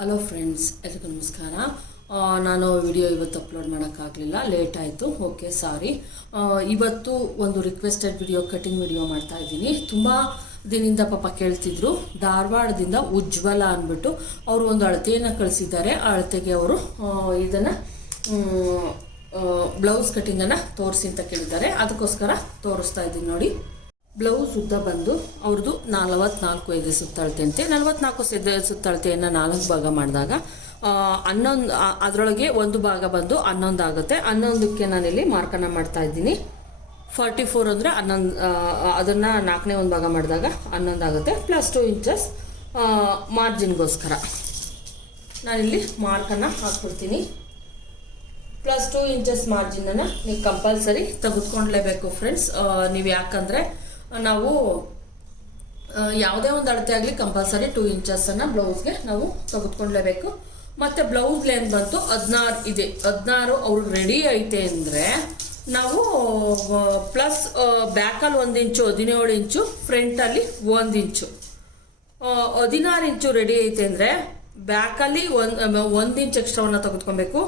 Hello friends, ಎಲ್ಲರಿಗೂ ನಮಸ್ಕಾರ. ನಾನು ವಿಡಿಯೋ ಇವತ್ತು ಅಪ್ಲೋಡ್ ಮಾಡೋಕ್ಕಾಗಲಿಲ್ಲ, ಲೇಟ್ ಆಯಿತು. ಓಕೆ, ಸಾರಿ. ಇವತ್ತು ಒಂದು ರಿಕ್ವೆಸ್ಟೆಡ್ ವಿಡಿಯೋ, ಕಟಿಂಗ್ ವಿಡಿಯೋ ಮಾಡ್ತಾ ಇದ್ದೀನಿ. ತುಂಬ ದಿನದಿಂದ ಪಾಪ ಕೇಳ್ತಿದ್ರು. ಧಾರವಾಡದಿಂದ ಉಜ್ವಲ ಅಂದ್ಬಿಟ್ಟು ಅವರು ಒಂದು ಅಳತೆಯನ್ನು ಕಳಿಸಿದ್ದಾರೆ. ಆ ಅಳತೆಗೆ ಅವರು ಇದನ್ನು ಬ್ಲೌಸ್ ಕಟಿಂಗನ್ನು ತೋರಿಸಿ ಅಂತ ಕೇಳಿದ್ದಾರೆ. ಅದಕ್ಕೋಸ್ಕರ ತೋರಿಸ್ತಾ ಇದ್ದೀನಿ ನೋಡಿ. ಬ್ಲೌಸ್ ಉದ್ದ ಬಂದು ಅವ್ರದ್ದು 44 ಎದೆ ಸುತ್ತಳತೆ ಅಂತೆ. 44 ಎದೆ ಸುತ್ತಳತೆಯನ್ನು 4 ಭಾಗ ಮಾಡಿದಾಗ 11 ಅದರೊಳಗೆ ಒಂದು ಭಾಗ ಬಂದು 11 ಆಗುತ್ತೆ. 11ಕ್ಕೆ ನಾನಿಲ್ಲಿ ಮಾರ್ಕನ್ನು ಮಾಡ್ತಾ ಇದ್ದೀನಿ. 44 ಅಂದರೆ 11, ಅದನ್ನು 4ನೇ ಒಂದು ಭಾಗ ಮಾಡಿದಾಗ 11 ಆಗುತ್ತೆ. +2 ಇಂಚಸ್ ಮಾರ್ಜಿನ್ಗೋಸ್ಕರ ನಾನಿಲ್ಲಿ ಮಾರ್ಕನ್ನು ಹಾಕ್ಬಿಡ್ತೀನಿ. +2 ಇಂಚಸ್ ಮಾರ್ಜಿನನ್ನು ನೀವು ಕಂಪಲ್ಸರಿ ತೆಗೆದುಕೊಂಡ್ಲೇಬೇಕು ಫ್ರೆಂಡ್ಸ್. ನೀವು ಯಾಕಂದರೆ ನಾವು ಯಾವುದೇ ಒಂದು ಅಳತೆ ಆಗಲಿ ಕಂಪಲ್ಸರಿ 2 ಇಂಚಸ್ಸನ್ನು ಬ್ಲೌಸ್ಗೆ ನಾವು ತೆಗೆದುಕೊಂಡ್ಲೇಬೇಕು. ಮತ್ತು ಬ್ಲೌಸ್ ಲೆಂತ್ ಬಂತು 16 ಇದೆ. 16 ಅವ್ರು ರೆಡಿ ಐತೆ ಅಂದರೆ ನಾವು ಪ್ಲಸ್ ಬ್ಯಾಕಲ್ಲಿ 1 ಇಂಚು 17 ಇಂಚು, ಫ್ರಂಟಲ್ಲಿ 1 ಇಂಚು 16 ಇಂಚು ರೆಡಿ ಐತೆ ಅಂದರೆ ಬ್ಯಾಕಲ್ಲಿ 1 ಇಂಚ್ ಎಕ್ಸ್ಟ್ರಾವನ್ನು ತೆಗೆದುಕೊಬೇಕು.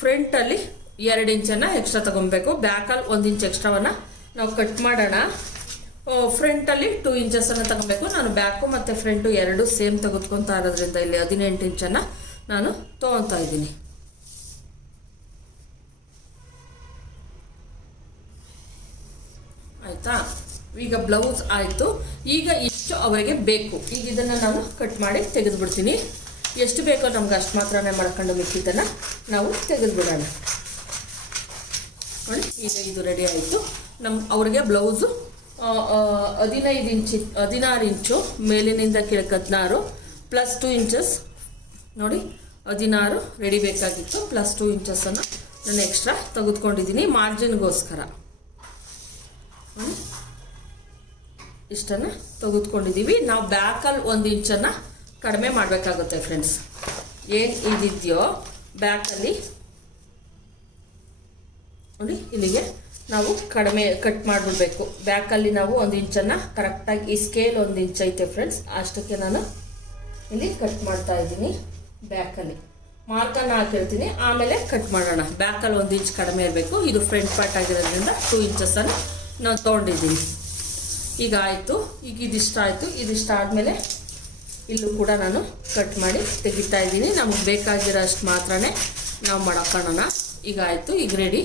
ಫ್ರಂಟಲ್ಲಿ 2 ಇಂಚನ್ನು ಎಕ್ಸ್ಟ್ರಾ ತಗೊಬೇಕು. ಬ್ಯಾಕಲ್ಲಿ 1 ಇಂಚ್ ಎಕ್ಸ್ಟ್ರಾವನ್ನು ನಾವು ಕಟ್ ಮಾಡೋಣ. ಫ್ರಂಟಲ್ಲಿ 2 ಇಂಚಸ್ಸನ್ನು ತಗೊಬೇಕು. ನಾನು ಬ್ಯಾಕು ಮತ್ತು ಫ್ರಂಟು ಎರಡು ಸೇಮ್ ತೆಗೆದುಕೊತಾ ಇರೋದ್ರಿಂದ ಇಲ್ಲಿ 18 ಇಂಚನ್ನು ನಾನು ತೊಗೊತಾ ಇದ್ದೀನಿ. ಆಯಿತಾ? ಈಗ ಬ್ಲೌಸ್ ಆಯಿತು. ಈಗ ಇಷ್ಟು ಅವರಿಗೆ ಬೇಕು. ಈಗ ಇದನ್ನು ನಾನು ಕಟ್ ಮಾಡಿ ತೆಗೆದುಬಿಡ್ತೀನಿ. ಎಷ್ಟು ಬೇಕೋ ನಮ್ಗೆ ಅಷ್ಟು ಮಾತ್ರನೇ ಮಾಡ್ಕೊಂಡು ಮಿಕ್ಕಿದ್ದನ್ನು ನಾವು ತೆಗೆದುಬಿಡೋಣ. ನೋಡಿ, ಈಗ ಇದು ರೆಡಿ ಆಯಿತು. ಅವ್ರಿಗೆ ಬ್ಲೌಸು 16 ಇಂಚು ಮೇಲಿನಿಂದ ಕೆಳಕ್ಕೆ 16 +2 ಇಂಚಸ್ ನೋಡಿ 16 ರೆಡಿ ಬೇಕಾಗಿತ್ತು. +2 ಇಂಚಸ್ಸನ್ನು ನಾನು ಎಕ್ಸ್ಟ್ರಾ ತೆಗೆದುಕೊಂಡಿದ್ದೀನಿ ಮಾರ್ಜಿನ್ಗೋಸ್ಕರ. ಇಷ್ಟನ್ನು ತೆಗೆದುಕೊಂಡಿದ್ದೀವಿ. ನಾವು ಬ್ಯಾಕಲ್ಲಿ 1 ಇಂಚನ್ನು ಕಡಿಮೆ ಮಾಡಬೇಕಾಗುತ್ತೆ ಫ್ರೆಂಡ್ಸ್. ಏನು ಇದಿದೆಯೋ ಬ್ಯಾಕಲ್ಲಿ ನೋಡಿ, ಇಲ್ಲಿಗೆ ನಾವು ಕಡಿಮೆ ಕಟ್ ಮಾಡಿಬಿಡ್ಬೇಕು. ಬ್ಯಾಕಲ್ಲಿ ನಾವು 1 ಇಂಚನ್ನು ಕರೆಕ್ಟಾಗಿ, ಈ ಸ್ಕೇಲ್ 1 ಇಂಚ್ ಐತೆ ಫ್ರೆಂಡ್ಸ್, ಅಷ್ಟಕ್ಕೆ ನಾನು ಇಲ್ಲಿ ಕಟ್ ಮಾಡ್ತಾ ಇದ್ದೀನಿ. ಬ್ಯಾಕಲ್ಲಿ ಮಾರ್ಕನ್ನು ಹಾಕಿರ್ತೀನಿ, ಆಮೇಲೆ ಕಟ್ ಮಾಡೋಣ. ಬ್ಯಾಕಲ್ಲಿ 1 ಇಂಚ್ ಕಡಿಮೆ ಇರಬೇಕು. ಇದು ಫ್ರಂಟ್ ಪಾರ್ಟ್ ಆಗಿರೋದ್ರಿಂದ 2 ಇಂಚಸ್ಸನ್ನು ನಾನು ತೊಗೊಂಡಿದ್ದೀನಿ. ಈಗ ಆಯಿತು. ಈಗ ಇದಿಷ್ಟ ಆಯಿತು. ಇದಿಷ್ಟ ಆದಮೇಲೆ ಇಲ್ಲೂ ಕೂಡ ನಾನು ಕಟ್ ಮಾಡಿ ತೆಗಿತಾ ಇದ್ದೀನಿ. ನಮಗೆ ಬೇಕಾಗಿರೋ ಅಷ್ಟು ಮಾತ್ರನೇ ನಾವು ಮಾಡ್ಕೊಳ್ಳೋಣ. ಈಗ ಆಯಿತು. ಈಗ ರೆಡಿ.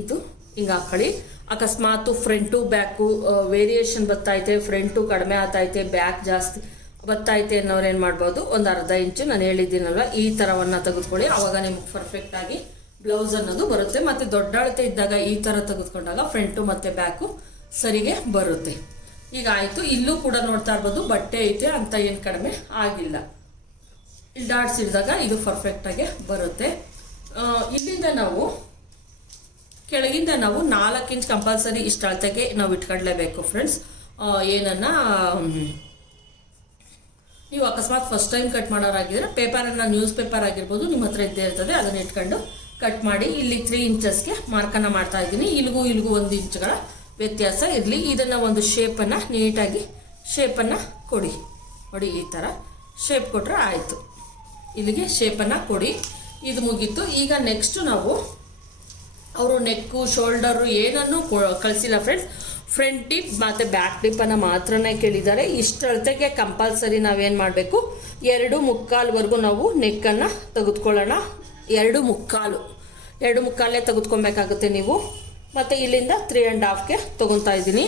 ಇದು ಹಿಂಗೆ ಹಾಕೊಳ್ಳಿ. ಅಕಸ್ಮಾತು ಫ್ರಂಟು ಬ್ಯಾಕು ವೇರಿಯೇಷನ್ ಬರ್ತೈತೆ, ಫ್ರಂಟು ಕಡಿಮೆ ಆಗ್ತೈತೆ, ಬ್ಯಾಕ್ ಜಾಸ್ತಿ ಬರ್ತೈತೆ ಅನ್ನೋರು ಏನು ಮಾಡ್ಬೋದು, ಒಂದು ಅರ್ಧ ಇಂಚು ನಾನು ಹೇಳಿದ್ದೀನಲ್ವ ಈ ಥರವನ್ನು ತೆಗೆದುಕೊಳ್ಳಿ. ಆವಾಗ ನಿಮ್ಗೆ ಪರ್ಫೆಕ್ಟಾಗಿ ಬ್ಲೌಸ್ ಅನ್ನೋದು ಬರುತ್ತೆ. ಮತ್ತು ದೊಡ್ಡ ಅಳತೆ ಇದ್ದಾಗ ಈ ಥರ ತೆಗೆದುಕೊಂಡಾಗ ಫ್ರಂಟು ಮತ್ತು ಬ್ಯಾಕು ಸರಿಗೆ ಬರುತ್ತೆ. ಈಗ ಆಯಿತು. ಇಲ್ಲೂ ಕೂಡ ನೋಡ್ತಾ ಇರ್ಬೋದು ಬಟ್ಟೆ ಐತೆ ಅಂತ ಏನು ಕಡಿಮೆ ಆಗಿಲ್ಲ. ಇಲ್ಲಿ ಡಾಟ್ಸ್ ಹಿಡಿದಾಗ ಇದು ಪರ್ಫೆಕ್ಟಾಗಿ ಬರುತ್ತೆ. ಇಲ್ಲಿಂದ ನಾವು ಕೆಳಗಿಂದ ನಾವು 4 ಇಂಚ್ ಕಂಪಲ್ಸರಿ ಇಷ್ಟು ಅಳತೆಗೆ ನಾವು ಇಟ್ಕೊಳ್ಳೇಬೇಕು ಫ್ರೆಂಡ್ಸ್. ಏನನ್ನ ನೀವು ಅಕಸ್ಮಾತ್ ಫಸ್ಟ್ ಟೈಮ್ ಕಟ್ ಮಾಡೋರಾಗಿದ್ರೆ ಪೇಪರನ್ನು, ನ್ಯೂಸ್ ಪೇಪರ್ ಆಗಿರ್ಬೋದು ನಿಮ್ಮ ಹತ್ರ ಇದ್ದೇ ಇರ್ತದೆ, ಅದನ್ನು ಇಟ್ಕೊಂಡು ಕಟ್ ಮಾಡಿ. ಇಲ್ಲಿ 3 ಇಂಚಸ್ಗೆ ಮಾರ್ಕನ್ನು ಮಾಡ್ತಾ ಇದ್ದೀನಿ. ಇಲ್ಲಿಗೂ 1 ಇಂಚ್ಗಳ ವ್ಯತ್ಯಾಸ ಇರಲಿ. ಇದನ್ನು ಒಂದು ಶೇಪನ್ನು ನೀಟಾಗಿ ಶೇಪನ್ನು ಕೊಡಿ. ನೋಡಿ, ಈ ಥರ ಶೇಪ್ ಕೊಟ್ಟರೆ ಆಯಿತು. ಇಲ್ಲಿಗೆ ಶೇಪನ್ನು ಕೊಡಿ. ಇದು ಮುಗೀತು. ಈಗ ನೆಕ್ಸ್ಟು ನಾವು ಅವರು ನೆಕ್ಕು, ಶೋಲ್ಡರು ಏನನ್ನೂ ಕಳಿಸಿಲ್ಲ ಫ್ರೆಂಡ್ಸ್. ಫ್ರಂಟ್ ಟಿಪ್ ಮತ್ತು ಬ್ಯಾಕ್ ಟಿಪ್ಪನ್ನು ಮಾತ್ರನೇ ಕೇಳಿದ್ದಾರೆ. ಇಷ್ಟು ಅಳತೆಗೆ ಕಂಪಲ್ಸರಿ ನಾವೇನು ಮಾಡಬೇಕು, 2.25ವರೆಗೂ ನಾವು ನೆಕ್ಕನ್ನು ತೆಗೆದುಕೊಳ್ಳೋಣ. 2.25 ತೆಗೆದುಕೊಬೇಕಾಗುತ್ತೆ ನೀವು. ಮತ್ತು ಇಲ್ಲಿಂದ 3.5ಗೆ ತೊಗೊತಾ ಇದ್ದೀನಿ.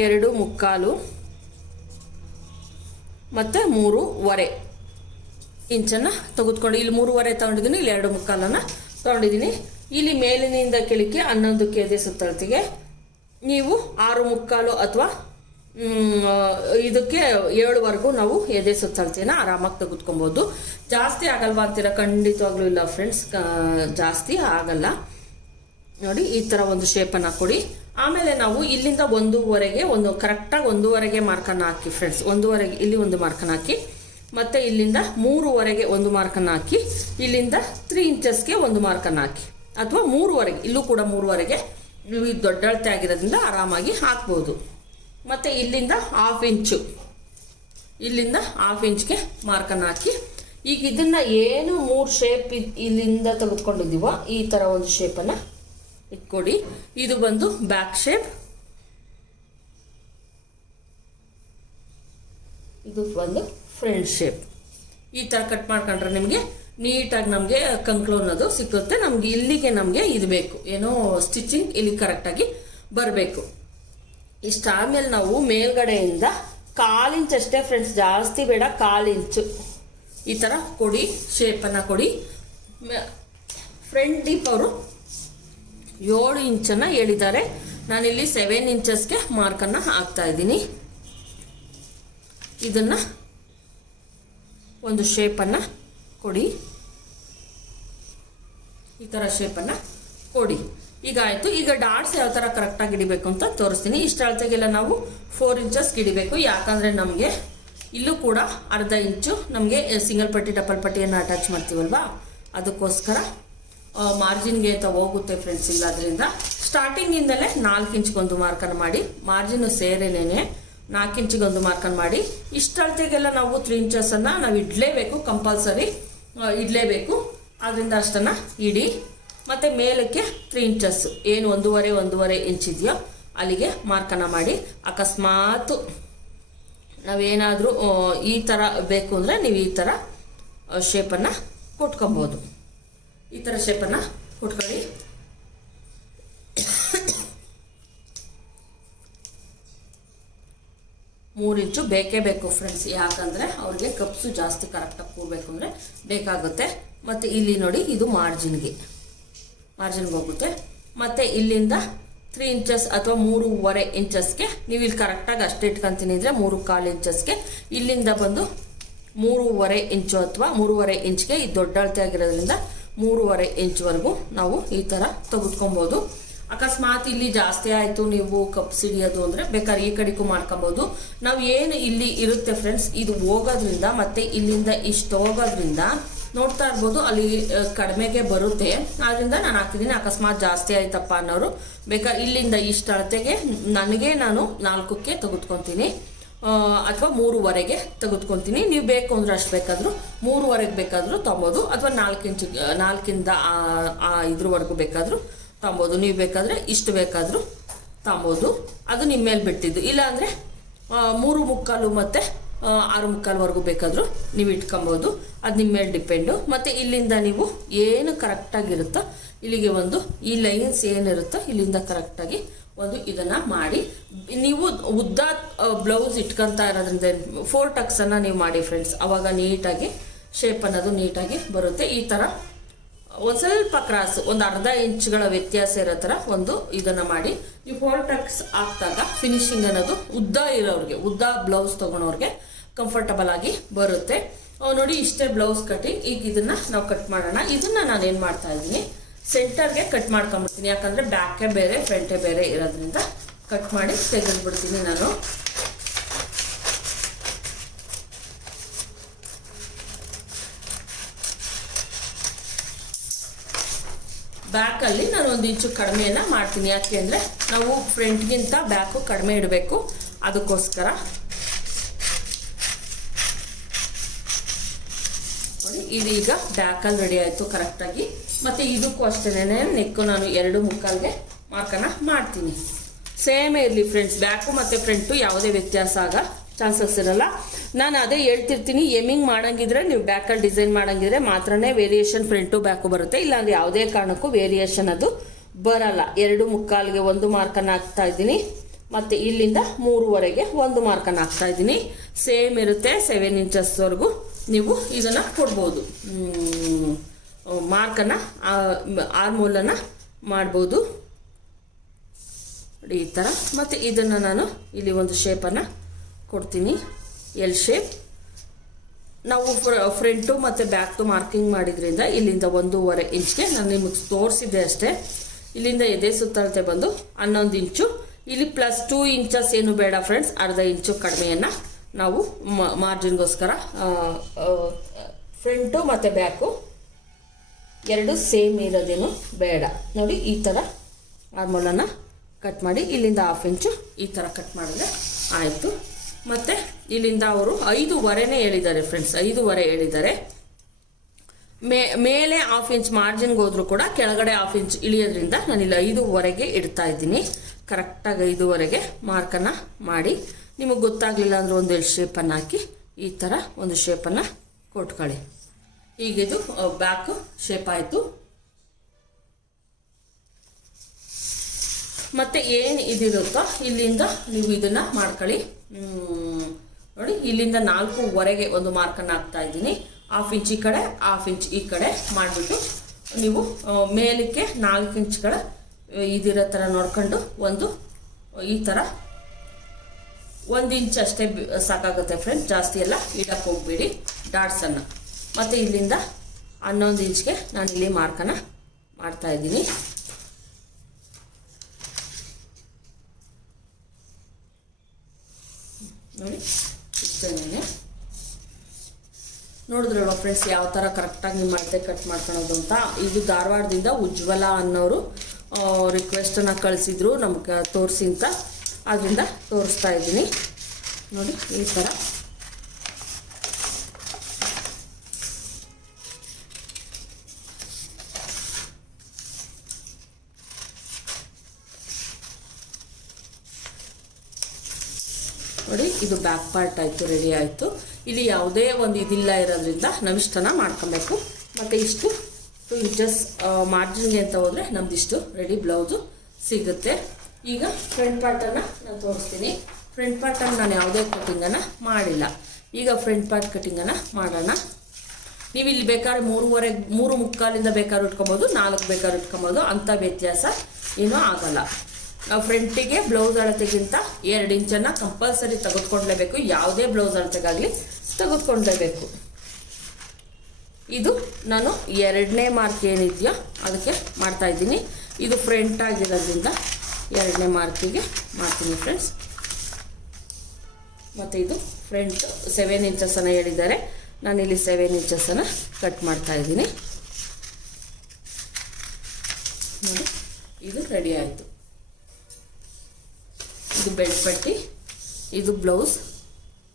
2.25 ಮತ್ತು 3.25 ಇಂಚನ್ನು ತೆಗೆದುಕೊಂಡು, ಇಲ್ಲಿ 3.25 ತೊಗೊಂಡಿದ್ದೀನಿ, ಇಲ್ಲಿ 2.25 ತೊಗೊಂಡಿದ್ದೀನಿ. ಇಲ್ಲಿ ಮೇಲಿನಿಂದ ಕೆಳಕ್ಕೆ 11 ಎದೆ ಸುತ್ತಳತೆಗೆ ನೀವು 6.25 ಅಥವಾ ಇದಕ್ಕೆ 7ವರೆಗೂ ನಾವು ಎದೆ ಸುತ್ತಳತೆನ ಆರಾಮಾಗಿ ತೆಗೆದುಕೊಬೋದು. ಜಾಸ್ತಿ ಆಗಲ್ವಾ ಅಂತೀರ? ಖಂಡಿತವಾಗ್ಲೂ ಇಲ್ಲ ಫ್ರೆಂಡ್ಸ್, ಜಾಸ್ತಿ ಆಗಲ್ಲ. ನೋಡಿ, ಈ ಥರ ಒಂದು ಶೇಪನ್ನು ಕೊಡಿ. ಆಮೇಲೆ ನಾವು ಇಲ್ಲಿಂದ 1.5ಗೆ ಕರೆಕ್ಟಾಗಿ 1.5ಗೆ ಮಾರ್ಕನ್ನು ಹಾಕಿ ಫ್ರೆಂಡ್ಸ್. 1.5 ಇಲ್ಲಿ ಒಂದು ಮಾರ್ಕನ್ನು ಹಾಕಿ, ಮತ್ತು ಇಲ್ಲಿಂದ 3.5ಗೆ ಒಂದು ಮಾರ್ಕನ್ನು ಹಾಕಿ, ಇಲ್ಲಿಂದ 3 ಇಂಚಸ್ಗೆ ಒಂದು ಮಾರ್ಕನ್ನು ಹಾಕಿ, ಅಥವಾ 3.5 ಇಲ್ಲೂ ಕೂಡ 3.5ಗೆ ನೀವು ಇದು ದೊಡ್ಡ ಅಳತೆ ಆಗಿರೋದ್ರಿಂದ ಆರಾಮಾಗಿ ಹಾಕ್ಬೋದು. ಮತ್ತು ಇಲ್ಲಿಂದ ಹಾಫ್ ಇಂಚ್ಗೆ ಮಾರ್ಕನ್ನು ಹಾಕಿ ಈಗ ಇದನ್ನು ಏನು 3 ಶೇಪ್ ಇಲ್ಲಿಂದ ತೆಗೆದುಕೊಂಡಿದ್ದೀವೋ ಈ ಥರ ಒಂದು ಶೇಪನ್ನು ಇಟ್ಕೊಡಿ. ಇದು ಬಂದು ಬ್ಯಾಕ್ ಶೇಪ್, ಇದು ಬಂದು ಫ್ರಂಟ್ ಶೇಪ್. ಈ ಥರ ಕಟ್ ಮಾಡ್ಕೊಂಡ್ರೆ ನಿಮಗೆ ನೀಟಾಗಿ ನಮಗೆ ಕಂಕ್ಳು ಅನ್ನೋದು ಸಿಕ್ಕುತ್ತೆ. ನಮ್ಗೆ ಇಲ್ಲಿಗೆ ನಮಗೆ ಇದು ಬೇಕು, ಏನೋ ಸ್ಟಿಚಿಂಗ್ ಇಲ್ಲಿ ಕರೆಕ್ಟಾಗಿ ಬರಬೇಕು. ಇಷ್ಟಾದ್ಮೇಲೆ ನಾವು ಮೇಲ್ಗಡೆಯಿಂದ 1/4 ಇಂಚ್ ಅಷ್ಟೇ ಫ್ರೆಂಡ್ಸ್, ಜಾಸ್ತಿ ಬೇಡ, 1/4 ಇಂಚು ಈ ಥರ ಕೊಡಿ, ಶೇಪನ್ನು ಕೊಡಿ. ಫ್ರಂಟ್ ಡೀಪ್ ಅವರು 7 ಇಂಚನ್ನು ಹೇಳಿದ್ದಾರೆ, ನಾನಿಲ್ಲಿ 7 ಇಂಚಸ್ಗೆ ಮಾರ್ಕನ್ನು ಹಾಕ್ತಾ ಇದ್ದೀನಿ. ಇದನ್ನು ಒಂದು ಶೇಪನ್ನು ಕೊಡಿ, ಈ ಥರ ಶೇಪನ್ನು ಕೊಡಿ. ಈಗ ಆಯಿತು. ಈಗ ಡಾಟ್ಸ್ ಯಾವ ಥರ ಕರೆಕ್ಟಾಗಿ ಹಿಡಿಬೇಕು ಅಂತ ತೋರಿಸ್ತೀನಿ. ಇಷ್ಟು ಅಳತೆಗೆಲ್ಲ ನಾವು 4 ಇಂಚಸ್ ಹಿಡಿಬೇಕು. ಯಾಕಂದರೆ ನಮಗೆ ಇಲ್ಲೂ ಕೂಡ ಅರ್ಧ ಇಂಚು ನಮಗೆ ಸಿಂಗಲ್ ಪಟ್ಟಿ ಡಬಲ್ ಪಟ್ಟಿಯನ್ನು ಅಟ್ಯಾಚ್ ಮಾಡ್ತೀವಲ್ವಾ, ಅದಕ್ಕೋಸ್ಕರ ಮಾರ್ಜಿನ್ಗೆ ಅಂತ ಹೋಗುತ್ತೆ ಫ್ರೆಂಡ್ಸ್. ಇಲ್ಲ ಅದರಿಂದ ಸ್ಟಾರ್ಟಿಂಗಿಂದಲೇ 4 ಇಂಚ್ಗೊಂದು ಮಾರ್ಕನ್ನು ಮಾಡಿ, ಮಾರ್ಜಿನ್ನು ಸೇರೇನೇನೆ 4 ಇಂಚಿಗೊಂದು ಮಾರ್ಕನ್ನು ಮಾಡಿ. ಇಷ್ಟು ಅಳತೆಗೆಲ್ಲ ನಾವು 3 ಇಂಚಸನ್ನು ನಾವು ಇಡಲೇಬೇಕು, ಕಂಪಲ್ಸರಿ ಇಡಲೇಬೇಕು. ಆದ್ದರಿಂದ ಅಷ್ಟನ್ನು ಇಡಿ. ಮತ್ತು ಮೇಲಕ್ಕೆ 3 ಇಂಚಸ್ ಏನು 1.5 ಇಂಚ್ ಇದೆಯೋ ಅಲ್ಲಿಗೆ ಮಾರ್ಕನ್ನು ಮಾಡಿ. ಅಕಸ್ಮಾತ್ ನಾವೇನಾದರೂ ಈ ಥರ ಬೇಕು ಅಂದರೆ ನೀವು ಈ ಥರ ಶೇಪನ್ನು ಕೊಟ್ಕೊಬೋದು. ಈ ಥರ ಶೇಪನ್ನು ಕೊಟ್ಕೊಳ್ಳಿ. ಮೂರು ಇಂಚು ಬೇಕೇ ಬೇಕು ಫ್ರೆಂಡ್ಸ್, ಯಾಕಂದರೆ ಅವ್ರಿಗೆ ಕಪ್ಸು ಜಾಸ್ತಿ ಕರೆಕ್ಟಾಗಿ ಕೂಡಬೇಕು ಅಂದರೆ ಬೇಕಾಗುತ್ತೆ. ಮತ್ತು ಇಲ್ಲಿ ನೋಡಿ, ಇದು ಮಾರ್ಜಿನ್ಗೆ ಹೋಗುತ್ತೆ. ಮತ್ತು ಇಲ್ಲಿಂದ 3 ಇಂಚಸ್ ಅಥವಾ 3.5 ಇಂಚಸ್ಗೆ ನೀವು ಇಲ್ಲಿ ಕರೆಕ್ಟಾಗಿ ಅಷ್ಟೇ ಇಟ್ಕೊತೀನಿ ಅಂದರೆ 3.25 ಇಂಚಸ್ಗೆ, ಇಲ್ಲಿಂದ ಬಂದು 3.5 ಇಂಚು ಅಥವಾ 3.5 ಇಂಚ್ಗೆ ಈ ದೊಡ್ಡ ಅಳತೆ ಆಗಿರೋದ್ರಿಂದ 3.5 ಇಂಚ್ವರೆಗೂ ನಾವು ಈ ಥರ ತೆಗೆದುಕೊಬೋದು. ಅಕಸ್ಮಾತ್ ಇಲ್ಲಿ ಜಾಸ್ತಿ ಆಯಿತು ನೀವು ಕಪ್ಸ್ ಹಿಡಿಯೋದು ಅಂದರೆ ಬೇಕಾದ್ರೆ ಈ ಕಡೆಗೂ ಮಾಡ್ಕೊಬೋದು. ನಾವು ಏನು ಇಲ್ಲಿ ಇರುತ್ತೆ ಫ್ರೆಂಡ್ಸ್, ಇದು ಹೋಗೋದ್ರಿಂದ ಮತ್ತು ಇಲ್ಲಿಂದ ಇಷ್ಟು ಹೋಗೋದ್ರಿಂದ ನೋಡ್ತಾ ಇರ್ಬೋದು ಅಲ್ಲಿ ಕಡಿಮೆಗೆ ಬರುತ್ತೆ. ಆದ್ದರಿಂದ ನಾನು ಹಾಕಿದ್ದೀನಿ. ಅಕಸ್ಮಾತ್ ಜಾಸ್ತಿ ಆಯ್ತಪ್ಪ ಅನ್ನೋರು ಬೇಕಾದ್ರೆ ಇಲ್ಲಿಂದ ಇಷ್ಟು ಅಳತೆಗೆ ನಾನು 4ಕ್ಕೆ ತೆಗೆದುಕೊತೀನಿ ಅಥವಾ 3.5ಗೆ ತೆಗೆದುಕೊತೀನಿ. ನೀವು ಬೇಕು ಅಂದರೆ ಅಷ್ಟು ಬೇಕಾದರೂ 3.5ಗೆ ಬೇಕಾದರೂ ತೊಗೊಬೋದು, ಅಥವಾ 4ಇಂದ ಇದ್ರವರೆಗೂ ಬೇಕಾದರೂ ತೊಗೊಬೋದು. ನೀವು ಬೇಕಾದರೆ ಇಷ್ಟು ಬೇಕಾದರೂ ತೊಗೊಬೋದು, ಅದು ನಿಮ್ಮ ಮೇಲೆ ಬಿಟ್ಟಿದ್ದು. ಇಲ್ಲಾಂದರೆ 3.25 ಮತ್ತು 6.25ವರೆಗೂ ಬೇಕಾದರೂ ನೀವು ಇಟ್ಕೊಬೋದು, ಅದು ನಿಮ್ಮ ಮೇಲೆ ಡಿಪೆಂಡು. ಮತ್ತು ಇಲ್ಲಿಂದ ನೀವು ಏನು ಕರೆಕ್ಟಾಗಿರುತ್ತೋ ಇಲ್ಲಿಗೆ ಒಂದು ಈ ಲೈನ್ಸ್ ಏನಿರುತ್ತೋ ಇಲ್ಲಿಂದ ಕರೆಕ್ಟಾಗಿ ಒಂದು ಇದನ್ನು ಮಾಡಿ. ನೀವು ಉದ್ದ ಬ್ಲೌಸ್ ಇಟ್ಕೊತಾ ಇರೋದ್ರಿಂದ 4 ಟಕ್ಸನ್ನು ನೀವು ಮಾಡಿ ಫ್ರೆಂಡ್ಸ್, ಆವಾಗ ನೀಟಾಗಿ ಶೇಪ್ ಅನ್ನೋದು ನೀಟಾಗಿ ಬರುತ್ತೆ. ಈ ಥರ ಒಂದು ಸ್ವಲ್ಪ ಕ್ರಾಸ್, ಒಂದು ಅರ್ಧ ಇಂಚ್ಗಳ ವ್ಯತ್ಯಾಸ ಇರೋ ಥರ ಒಂದು ಇದನ್ನು ಮಾಡಿ. ನೀವು 4 ಟಕ್ಸ್ ಹಾಕಿದಾಗ ಫಿನಿಶಿಂಗ್ ಅನ್ನೋದು ಉದ್ದ ಇರೋರಿಗೆ, ಉದ್ದ ಬ್ಲೌಸ್ ತೊಗೊಳೋರಿಗೆ ಕಂಫರ್ಟಬಲ್ ಆಗಿ ಬರುತ್ತೆ. ನೋಡಿ, ಇಷ್ಟೇ ಬ್ಲೌಸ್ ಕಟಿಂಗ್. ಈಗ ಇದನ್ನು ನಾವು ಕಟ್ ಮಾಡೋಣ. ಇದನ್ನು ನಾನು ಏನು ಮಾಡ್ತಾ ಇದ್ದೀನಿ, ಸೆಂಟರ್ಗೆ ಕಟ್ ಮಾಡ್ಕೊಂಬಿಡ್ತೀನಿ. ಯಾಕಂದರೆ ಬ್ಯಾಕೇ ಬೇರೆ ಫ್ರಂಟೇ ಬೇರೆ ಇರೋದ್ರಿಂದ ಕಟ್ ಮಾಡಿ ತೆಗೆದುಬಿಡ್ತೀನಿ ನಾನು. ಬ್ಯಾಕಲ್ಲಿ ನಾನು 1 ಇಂಚು ಕಡಿಮೆಯನ್ನು ಮಾಡ್ತೀನಿ. ಯಾಕೆ ಅಂದರೆ ನಾವು ಫ್ರಂಟ್ಗಿಂತ ಬ್ಯಾಕು ಕಡಿಮೆ ಇಡಬೇಕು, ಅದಕ್ಕೋಸ್ಕರ. ನೋಡಿ, ಇದೀಗ ಬ್ಯಾಕಲ್ಲಿ ರೆಡಿ ಆಯಿತು ಕರೆಕ್ಟಾಗಿ. ಮತ್ತು ಇದಕ್ಕೂ ಅಷ್ಟೇ ನೆಕ್ಕು ನಾನು 2.25ಗೆ ಮಾರ್ಕನ್ನು ಮಾಡ್ತೀನಿ. ಸೇಮೇ ಇರಲಿ ಫ್ರೆಂಡ್ಸ್, ಬ್ಯಾಕು ಮತ್ತು ಫ್ರಂಟು ಯಾವುದೇ ವ್ಯತ್ಯಾಸ ಆಗೋ ಚಾನ್ಸಸ್ ಇರಲ್ಲ. ನಾನು ಅದೇ ಹೇಳ್ತಿರ್ತೀನಿ, ಎಮ್ಮಿಂಗ್ ಮಾಡಂಗಿದ್ರೆ ನೀವು ಬ್ಯಾಕಲ್ಲಿ ಡಿಸೈನ್ ಮಾಡಂಗಿದ್ರೆ ಮಾತ್ರನೇ ವೇರಿಯೇಷನ್ ಫ್ರಂಟು ಬ್ಯಾಕು ಬರುತ್ತೆ, ಇಲ್ಲಾಂದ್ರೆ ಯಾವುದೇ ಕಾರಣಕ್ಕೂ ವೇರಿಯೇಷನ್ ಅದು ಬರಲ್ಲ. 2.25ಗೆ 1 ಮಾರ್ಕನ್ನು ಹಾಕ್ತಾ ಇದ್ದೀನಿ, ಮತ್ತು ಇಲ್ಲಿಂದ 3.5ಗೆ 1 ಮಾರ್ಕನ್ನು ಹಾಕ್ತಾ ಇದ್ದೀನಿ. ಸೇಮ್ ಇರುತ್ತೆ. 7 ಇಂಚಸ್ವರೆಗೂ ನೀವು ಇದನ್ನು ಕೊಡ್ಬೋದು, ಮಾರ್ಕನ್ನು ಆರ್ಮೋಲನ್ನು ಮಾಡ್ಬೋದು ಈ ಥರ. ಮತ್ತು ಇದನ್ನು ನಾನು ಇಲ್ಲಿ ಒಂದು ಶೇಪನ್ನು ಕೊಡ್ತೀನಿ, ಎಲ್ ಶೇಪ್. ನಾವು ಫ್ರಂಟು ಮತ್ತು ಬ್ಯಾಕ್ದು ಮಾರ್ಕಿಂಗ್ ಮಾಡಿದ್ರಿಂದ ಇಲ್ಲಿಂದ 1.5 ಇಂಚ್ಗೆ ನಾನು ನಿಮಗೆ ತೋರಿಸಿದ್ದೆ ಅಷ್ಟೇ. ಇಲ್ಲಿಂದ ಎದೆ ಸುತ್ತಳತೆ ಬಂದು 11 ಇಂಚು. ಇಲ್ಲಿ ಪ್ಲಸ್ 2 ಇಂಚಸ್ ಏನು ಬೇಡ ಫ್ರೆಂಡ್ಸ್, ಅರ್ಧ ಇಂಚು ಕಡಿಮೆಯನ್ನು ನಾವು ಮಾರ್ಜಿನ್ಗೋಸ್ಕರ. ಫ್ರಂಟು ಮತ್ತು ಬ್ಯಾಕು ಎರಡು ಸೇಮ್ ಇರೋದೇನು ಬೇಡ. ನೋಡಿ, ಈ ಥರ ಆರ್ಮೋಲನ್ನು ಕಟ್ ಮಾಡಿ ಇಲ್ಲಿಂದ 1/2 ಇಂಚು ಈ ಥರ ಕಟ್ ಮಾಡಿದ್ರೆ ಆಯಿತು. ಮತ್ತು ಇಲ್ಲಿಂದ ಅವರು 5.25 ಹೇಳಿದ್ದಾರೆ ಫ್ರೆಂಡ್ಸ್, 5.25 ಹೇಳಿದ್ದಾರೆ. ಮೇಲೆ 1/2 ಇಂಚ್ ಮಾರ್ಜಿನ್ಗೆ ಹೋದ್ರೂ ಕೂಡ ಕೆಳಗಡೆ 1/2 ಇಂಚ್ ಇಳಿಯೋದ್ರಿಂದ ನಾನಿಲ್ಲಿ 5.25ಗೆ ಇಡ್ತಾ ಇದ್ದೀನಿ. ಕರೆಕ್ಟಾಗಿ 5.25ಗೆ ಮಾರ್ಕನ್ನು ಮಾಡಿ, ನಿಮಗೆ ಗೊತ್ತಾಗಲಿಲ್ಲ ಅಂದರೆ ಒಂದು ಶೇಪನ್ನು ಹಾಕಿ ಈ ಥರ ಒಂದು ಶೇಪನ್ನು ಕೊಟ್ಕೊಳ್ಳಿ. ಈಗಿದು ಬ್ಯಾಕು ಶೇಪ್ ಆಯಿತು. ಮತ್ತು ಏನು ಇದಿರುತ್ತೋ ಇಲ್ಲಿಂದ ನೀವು ಇದನ್ನು ಮಾಡ್ಕೊಳ್ಳಿ. ನೋಡಿ, ಇಲ್ಲಿಂದ 4.25ಗೆ ಒಂದು ಮಾರ್ಕನ್ನು ಹಾಕ್ತಾ ಇದ್ದೀನಿ. 1/2 ಇಂಚ್ ಈ ಕಡೆ, 1/2 ಇಂಚ್ ಈ ಕಡೆ ಮಾಡಿಬಿಟ್ಟು ನೀವು ಮೇಲಕ್ಕೆ 4 ಇಂಚ್ಗಳ ಇದಿರೋ ಥರ ನೋಡ್ಕೊಂಡು ಒಂದು ಈ ಥರ 1 ಇಂಚ್ ಅಷ್ಟೇ ಸಾಕಾಗುತ್ತೆ ಫ್ರೆಂಡ್ಸ್, ಜಾಸ್ತಿ ಎಲ್ಲ ಇಡಕ್ಕೆ ಹೋಗ್ಬೇಡಿ ಡಾಟ್ಸನ್ನು. ಮತ್ತು ಇಲ್ಲಿಂದ 11 ಇಂಚ್ಗೆ ನಾನಿಲ್ಲಿ ಮಾರ್ಕನ್ನು ಮಾಡ್ತಾ ಇದ್ದೀನಿ. ನೋಡಿ, ಇಷ್ಟೇನೆ. ನೋಡಿದ್ರಲ್ವ ಫ್ರೆಂಡ್ಸ್ ಯಾವ ಥರ ಕರೆಕ್ಟಾಗಿ ನೀವು ಮತ್ತೆ ಕಟ್ ಮಾಡ್ಕೊಳೋದು ಅಂತ. ಇದು ಧಾರವಾಡದಿಂದ ಉಜ್ವಲ ಅನ್ನೋರು ರಿಕ್ವೆಸ್ಟನ್ನು ಕಳಿಸಿದ್ರು ನಮ್ಗೆ ತೋರಿಸಿ ಅಂತ, ಅದರಿಂದ ತೋರಿಸ್ತಾ ಇದ್ದೀನಿ. ನೋಡಿ, ಈ ಥರ ನೋಡಿ, ಇದು ಬ್ಯಾಕ್ ಪಾರ್ಟ್ ಆಯಿತು, ರೆಡಿ ಆಯಿತು. ಇಲ್ಲಿ ಯಾವುದೇ ಒಂದು ಇದಿಲ್ಲ ಇರೋದ್ರಿಂದ ನಾವಿಷ್ಟನ್ನು ಮಾಡ್ಕೊಬೇಕು. ಮತ್ತು ಇಷ್ಟು 2 ಇಂಚಸ್ ಮಾರ್ಜಿನ್ಗೆ ಅಂತ ಹೋದರೆ ನಮ್ದಿಷ್ಟು ರೆಡಿ ಬ್ಲೌಸು ಸಿಗುತ್ತೆ. ಈಗ ಫ್ರಂಟ್ ಪಾರ್ಟನ್ನು ನಾನು ತೋರಿಸ್ತೀನಿ. ಫ್ರಂಟ್ ಪಾರ್ಟನ್ನು ನಾನು ಯಾವುದೇ ಕಟಿಂಗನ್ನು ಮಾಡಿಲ್ಲ. ಈಗ ಫ್ರಂಟ್ ಪಾರ್ಟ್ ಕಟಿಂಗನ್ನು ಮಾಡೋಣ. ನೀವು ಇಲ್ಲಿ ಬೇಕಾದ್ರೆ 3.25 ಬೇಕಾದ್ರೂ ಇಟ್ಕೊಬೋದು, 4 ಬೇಕಾದ್ರೂ ಇಟ್ಕೊಬೋದು, ಅಂಥ ವ್ಯತ್ಯಾಸ ಏನೂ ಆಗಲ್ಲ. ಫ್ರಂಟಿಗೆ ಬ್ಲೌಸ್ ಅಳತೆಗಿಂತ 2 ಇಂಚನ್ನು ಕಂಪಲ್ಸರಿ ತೆಗೆದುಕೊಂಡ್ಲೇಬೇಕು. ಯಾವುದೇ ಬ್ಲೌಸ್ ಅಳತೆಗಾಗಲಿ ತೆಗೆದುಕೊಂಡ್ಲೇಬೇಕು. ಇದು ನಾನು 2ನೇ ಮಾರ್ಕ್ ಏನಿದೆಯೋ ಅದಕ್ಕೆ ಮಾಡ್ತಾ ಇದ್ದೀನಿ. ಇದು ಫ್ರಂಟ್ ಆಗಿರೋದ್ರಿಂದ 2ನೇ ಮಾರ್ಕಿಗೆ ಮಾಡ್ತೀನಿ ಫ್ರೆಂಡ್ಸ್. ಮತ್ತು ಇದು ಫ್ರಂಟ್ 7 ಇಂಚಸ್ಸನ್ನು ಹೇಳಿದ್ದಾರೆ, ನಾನಿಲ್ಲಿ 7 ಇಂಚಸ್ಸನ್ನು ಕಟ್ ಮಾಡ್ತಾ ಇದ್ದೀನಿ. ನೋಡಿ, ಇದು ರೆಡಿ ಆಯಿತು. ಇದು ಬೆಲ್ಟ್ ಪಟ್ಟಿ, ಇದು ಬ್ಲೌಸ್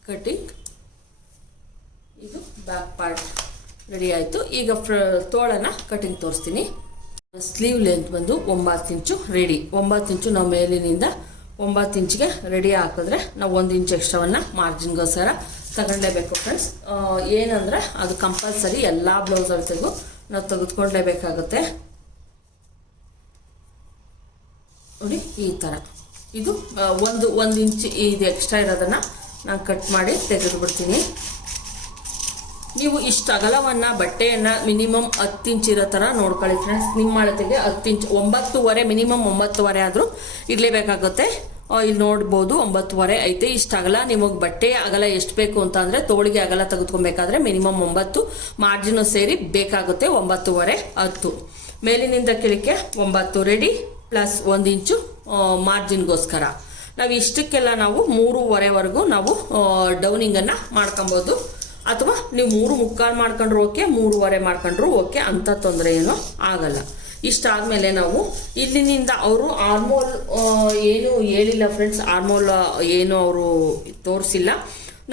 ಕಟಿಂಗ್, ಇದು ಬ್ಯಾಕ್ ಪಾರ್ಟ್ ರೆಡಿ ಆಯಿತು. ಈಗ ತೋಳನ್ನು ಕಟಿಂಗ್ ತೋರಿಸ್ತೀನಿ. ಸ್ಲೀವ್ ಲೆಂತ್ ಬಂದು 9 ಇಂಚು ರೆಡಿ. 9 ಇಂಚು ನಾವು ಮೇಲಿನಿಂದ 9 ಇಂಚ್ಗೆ ರೆಡಿ ಹಾಕಿದ್ರೆ ನಾವು 1 ಇಂಚ್ ಎಕ್ಸ್ಟ್ರಾವನ್ನು ಮಾರ್ಜಿನ್ಗೋಸ್ಕರ ತಗೊಂಡೇಬೇಕು ಫ್ರೆಂಡ್ಸ್. ಏನಂದರೆ ಅದು ಕಂಪಲ್ಸರಿ ಎಲ್ಲ ಬ್ಲೌಸ್ ಅಳತೆಗೂ ನಾವು ತೆಗೆದುಕೊಂಡೇಬೇಕಾಗುತ್ತೆ. ನೋಡಿ, ಈ ಥರ ಇದು ಒಂದು ಇಂಚ್ ಇದು ಎಕ್ಸ್ಟ್ರಾ ಇರೋದನ್ನು ನಾನು ಕಟ್ ಮಾಡಿ ತೆಗೆದುಬಿಡ್ತೀನಿ. ನೀವು ಇಷ್ಟು ಅಗಲವನ್ನು ಬಟ್ಟೆಯನ್ನು ಮಿನಿಮಮ್ 10 ಇಂಚ್ ಇರೋ ಥರ ನೋಡ್ಕೊಳ್ಳಿ ಫ್ರೆಂಡ್ಸ್. ನಿಮ್ಮ ಅಳತೆಗೆ 10 ಇಂಚ್ 9.25 ಮಿನಿಮಮ್ 9.25 ಆದರೂ ಇರಲೇಬೇಕಾಗುತ್ತೆ. ಇಲ್ಲಿ ನೋಡ್ಬೋದು 9.25 ಐತೆ. ಇಷ್ಟು ಅಗಲ ನಿಮಗೆ ಬಟ್ಟೆ ಅಗಲ ಎಷ್ಟು ಬೇಕು ಅಂತ ಅಂದರೆ ತೋಳಿಗೆ ಅಗಲ ತೆಗೆದುಕೊಬೇಕಾದ್ರೆ ಮಿನಿಮಮ್ 9 ಮಾರ್ಜಿನು ಸೇರಿ ಬೇಕಾಗುತ್ತೆ. 9.25 10 ಮೇಲಿನಿಂದ ಕೆಳಕ್ಕೆ 9 ರೆಡಿ ಪ್ಲಸ್ 1 ಇಂಚು ಮಾರ್ಜಿನ್ಗೋಸ್ಕರ. ನಾವು ಇಷ್ಟಕ್ಕೆಲ್ಲ ನಾವು 3.25ವರೆಗೂ ನಾವು ಡೌನಿಂಗನ್ನು ಮಾಡ್ಕೊಬೋದು. ಅಥವಾ ನೀವು 3.25 ಮಾಡ್ಕೊಂಡ್ರು ಓಕೆ, 3.25 ಮಾಡ್ಕೊಂಡ್ರು ಓಕೆ, ಅಂಥ ತೊಂದರೆ ಏನೂ ಆಗಲ್ಲ. ಇಷ್ಟಾದಮೇಲೆ ನಾವು ಇಲ್ಲಿನಿಂದ ಅವರು ಆರ್ಮೋಲ್ ಏನು ಹೇಳಿಲ್ಲ ಫ್ರೆಂಡ್ಸ್, ಆರ್ಮೋಲ್ ಏನು ಅವರು ತೋರಿಸಿಲ್ಲ.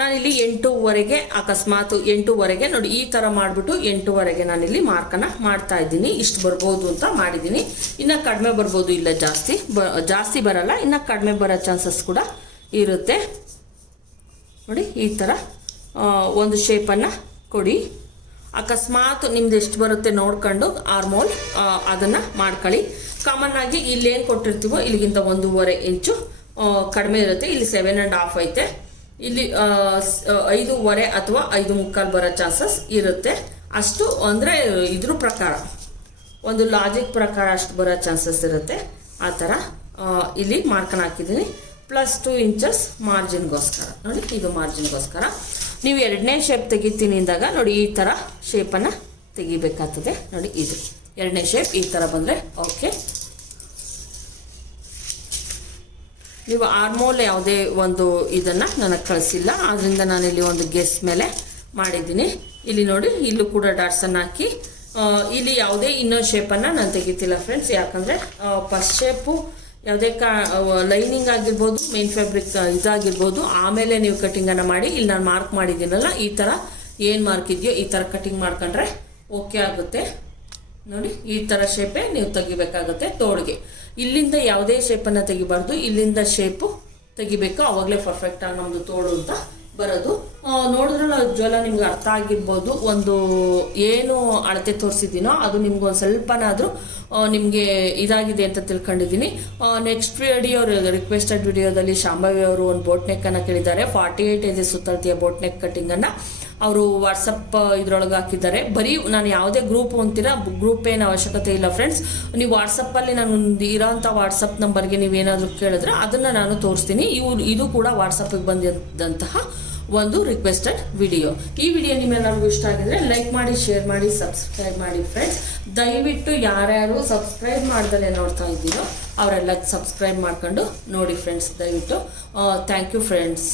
ನಾನಿಲ್ಲಿ 8.25 ಅಕಸ್ಮಾತ್ 8.25 ನೋಡಿ ಈ ಥರ ಮಾಡಿಬಿಟ್ಟು 8.25 ನಾನಿಲ್ಲಿ ಮಾರ್ಕನ್ನು ಮಾಡ್ತಾ ಇದ್ದೀನಿ. ಇಷ್ಟು ಬರ್ಬೋದು ಅಂತ ಮಾಡಿದ್ದೀನಿ. ಇನ್ನು ಕಡಿಮೆ ಬರ್ಬೋದು, ಇಲ್ಲ ಜಾಸ್ತಿ ಬರಲ್ಲ, ಇನ್ನು ಕಡಿಮೆ ಬರೋ ಚಾನ್ಸಸ್ ಕೂಡ ಇರುತ್ತೆ. ನೋಡಿ, ಈ ಥರ ಒಂದು ಶೇಪನ್ನು ಕೊಡಿ. ಅಕಸ್ಮಾತ್ ನಿಮ್ದು ಎಷ್ಟು ಬರುತ್ತೆ ನೋಡ್ಕೊಂಡು ಆರ್ಮೋಲ್ ಅದನ್ನು ಮಾಡ್ಕೊಳ್ಳಿ. ಕಾಮನ್ ಆಗಿ ಇಲ್ಲೇನು ಕೊಟ್ಟಿರ್ತೀವೋ ಇಲ್ಲಿಗಿಂತ 1.25 ಇಂಚು ಕಡಿಮೆ ಇರುತ್ತೆ. ಇಲ್ಲಿ 7.5 ಐತೆ, ಇಲ್ಲಿ 5.25 ಅಥವಾ 5.25 ಬರೋ ಚಾನ್ಸಸ್ ಇರುತ್ತೆ. ಅಷ್ಟು ಅಂದರೆ ಇದ್ರ ಪ್ರಕಾರ, ಒಂದು ಲಾಜಿಕ್ ಪ್ರಕಾರ ಅಷ್ಟು ಬರೋ ಚಾನ್ಸಸ್ ಇರುತ್ತೆ. ಆ ಥರ ಇಲ್ಲಿ ಮಾರ್ಕನ್ನು ಹಾಕಿದ್ದೀನಿ. ಪ್ಲಸ್ 2 ಇಂಚಸ್ ಮಾರ್ಜಿನ್ಗೋಸ್ಕರ. ನೋಡಿ, ಇದು ಮಾರ್ಜಿನ್ಗೋಸ್ಕರ. ನೀವು 2ನೇ ಶೇಪ್ ತೆಗಿತೀನಿ ಅಂದಾಗ ನೋಡಿ ಈ ಥರ ಶೇಪನ್ನು ತೆಗಿಬೇಕಾಗ್ತದೆ. ನೋಡಿ, ಇದು 2ನೇ ಶೇಪ್ ಈ ಥರ ಬಂದರೆ ಓಕೆ. ನೀವು ಆರ್ಮೋಲ್ ಯಾವುದೇ ಒಂದು ಇದನ್ನು ನನಗೆ ಕಳಿಸಿಲ್ಲ, ಆದ್ದರಿಂದ ನಾನಿಲ್ಲಿ ಒಂದು ಗೆಸ್ ಮೇಲೆ ಮಾಡಿದ್ದೀನಿ. ಇಲ್ಲಿ ನೋಡಿ, ಇಲ್ಲೂ ಕೂಡ ಡಾಟ್ಸನ್ನು ಹಾಕಿ ಇಲ್ಲಿ ಯಾವುದೇ ಇನ್ನೊಂದು ಶೇಪನ್ನು ನಾನು ತೆಗಿತಿಲ್ಲ ಫ್ರೆಂಡ್ಸ್, ಯಾಕಂದರೆ ಫಸ್ಟ್ ಶೇಪು ಯಾವುದೇ ಲೈನಿಂಗ್ ಆಗಿರ್ಬೋದು, ಮೇನ್ ಫ್ಯಾಬ್ರಿಕ್ ಇದಾಗಿರ್ಬೋದು, ಆಮೇಲೆ ನೀವು ಕಟಿಂಗನ್ನು ಮಾಡಿ. ಇಲ್ಲಿ ನಾನು ಮಾರ್ಕ್ ಮಾಡಿದ್ದೀನಲ್ಲ, ಈ ಥರ ಏನು ಮಾರ್ಕ್ ಇದೆಯೋ ಈ ಥರ ಕಟಿಂಗ್ ಮಾಡ್ಕೊಂಡ್ರೆ ಓಕೆ ಆಗುತ್ತೆ. ನೋಡಿ, ಈ ಥರ ಶೇಪೇ ನೀವು ತೆಗಿಬೇಕಾಗುತ್ತೆ ತೋಳಿಗೆ. ಇಲ್ಲಿಂದ ಯಾವುದೇ ಶೇಪನ್ನು ತೆಗಿಬಾರ್ದು, ಇಲ್ಲಿಂದ ಶೇಪು ತೆಗಿಬೇಕು, ಆವಾಗಲೇ ಪರ್ಫೆಕ್ಟಾಗಿ ನಮ್ಮದು ತೋಳು ಅಂತ ಬರೋದು. ನೋಡಿದ್ರಲ್ಲ ಜ್ವಲ, ನಿಮ್ಗೆ ಅರ್ಥ ಆಗಿರ್ಬೋದು. ಒಂದು ಏನು ಅಳತೆ ತೋರಿಸಿದ್ದೀನೋ ಅದು ನಿಮ್ಗೆ ಒಂದು ಸ್ವಲ್ಪನಾದರೂ ನಿಮಗೆ ಇದಾಗಿದೆ ಅಂತ ತಿಳ್ಕೊಂಡಿದ್ದೀನಿ. ನೆಕ್ಸ್ಟ್ ವಿಡಿಯೋ, ರಿಕ್ವೆಸ್ಟೆಡ್ ವಿಡಿಯೋದಲ್ಲಿ ಶಾಂಭವಿ ಅವರು ಒಂದು ಬೋಟ್ ನೆಕ್ಕನ್ನು ಕೇಳಿದ್ದಾರೆ. 48 ಇಂಚ್ ಸುತ್ತಳತೆಯ ಬೋಟ್ ನೆಕ್ ಕಟ್ಟಿಂಗನ್ನು ಅವರು ವಾಟ್ಸಪ್ ಇದ್ರೊಳಗೆ ಹಾಕಿದ್ದಾರೆ. ಬರೀ ನಾನು ಯಾವುದೇ ಗ್ರೂಪ್ ಅಂತೀರಾ, ಗ್ರೂಪ್ ಏನು ಅವಶ್ಯಕತೆ ಇಲ್ಲ ಫ್ರೆಂಡ್ಸ್. ನೀವು ವಾಟ್ಸಪ್ಪಲ್ಲಿ ನಾನು ಇರೋಂಥ ವಾಟ್ಸಪ್ ನಂಬರ್ಗೆ ನೀವೇನಾದರೂ ಕೇಳಿದ್ರೆ ಅದನ್ನು ನಾನು ತೋರಿಸ್ತೀನಿ. ಇದು ಕೂಡ ವಾಟ್ಸಪ್ಪಿಗೆ ಬಂದಿದ್ದಂತಹ ಒಂದು ರಿಕ್ವೆಸ್ಟೆಡ್ ವಿಡಿಯೋ. ಈ ವಿಡಿಯೋ ನಿಮ್ಮೆಲ್ಲರಿಗೂ ಇಷ್ಟ ಆಗಿದ್ರೆ ಲೈಕ್ ಮಾಡಿ, ಶೇರ್ ಮಾಡಿ, ಸಬ್ಸ್ಕ್ರೈಬ್ ಮಾಡಿ ಫ್ರೆಂಡ್ಸ್. ದಯವಿಟ್ಟು ಯಾರ್ಯಾರು ಸಬ್ಸ್ಕ್ರೈಬ್ ಮಾಡ್ದಲೇ ನೋಡ್ತಾ ಇದ್ದೀರೋ ಅವರೆಲ್ಲ ಸಬ್ಸ್ಕ್ರೈಬ್ ಮಾಡ್ಕೊಂಡು ನೋಡಿ ಫ್ರೆಂಡ್ಸ್, ದಯವಿಟ್ಟು. Thank you friends.